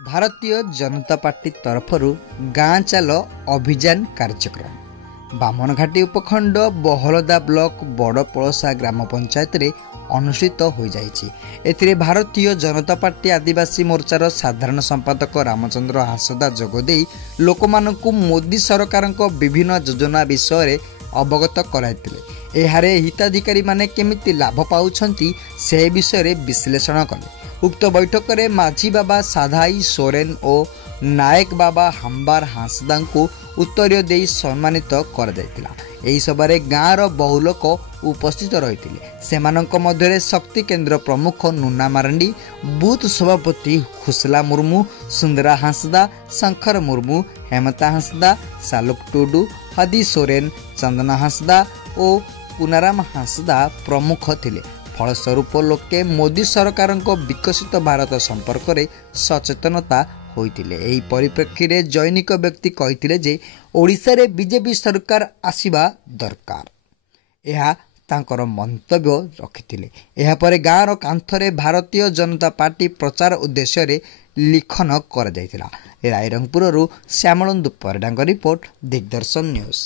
Bharatiya Janata party तरफर गाँ चाल अभियान कार्यक्रम बामनघाटी उपखंड बहलदा ब्लॉक बड़पड़सा ग्राम पंचायत रे अनुष्ठित हो जाइए। भारतीय जनता पार्टी आदिवासी मोर्चार साधारण संपादक रामचंद्र हांसदा जोगदे लोक मानकु मोदी सरकार विभिन्न योजना विषय अवगत कराइतिले। एहारे हिताधिकारी माने केमिति लाभ पाउछंती से विषय विश्लेषण कले। उक्त बैठक में माझी बाबा साधाई सोरेन और नायक बाबा हाम्बार हांसदा को उत्तर दे सम्मानित कर सभारे गाँवर बहु लोक उपस्थित रही। सेमानंक मध्य शक्ति केन्द्र प्रमुख नुना मारांडी, बूथ सभापति खुसला मुर्मू, सुंदरा हांसदा, शंकर मुर्मू, हेमता हांसदा, सालुक टुडू, हदी सोरेन, चंदना हांसदा और पुनाराम हांसदा प्रमुख थिले। फलस्वरूप लोके मोदी सरकार विकसित भारत संपर्क में सचेतनता होइतिले। एही परिप्रेक्षी रे जैनिक व्यक्ति कहिथिले जे ओडिशा रे बीजेपी सरकार आसीबा दरकार। एहा तांकर मंतव्य रखिथिले। एहा परे गाँवर कांथरे भारतीय जनता पार्टी प्रचार उद्देश्य रे लिखन कर जायतिला। रायरंगपुर श्यामलंदु परिडांग रिपोर्ट, दिग्दर्शन न्यूज।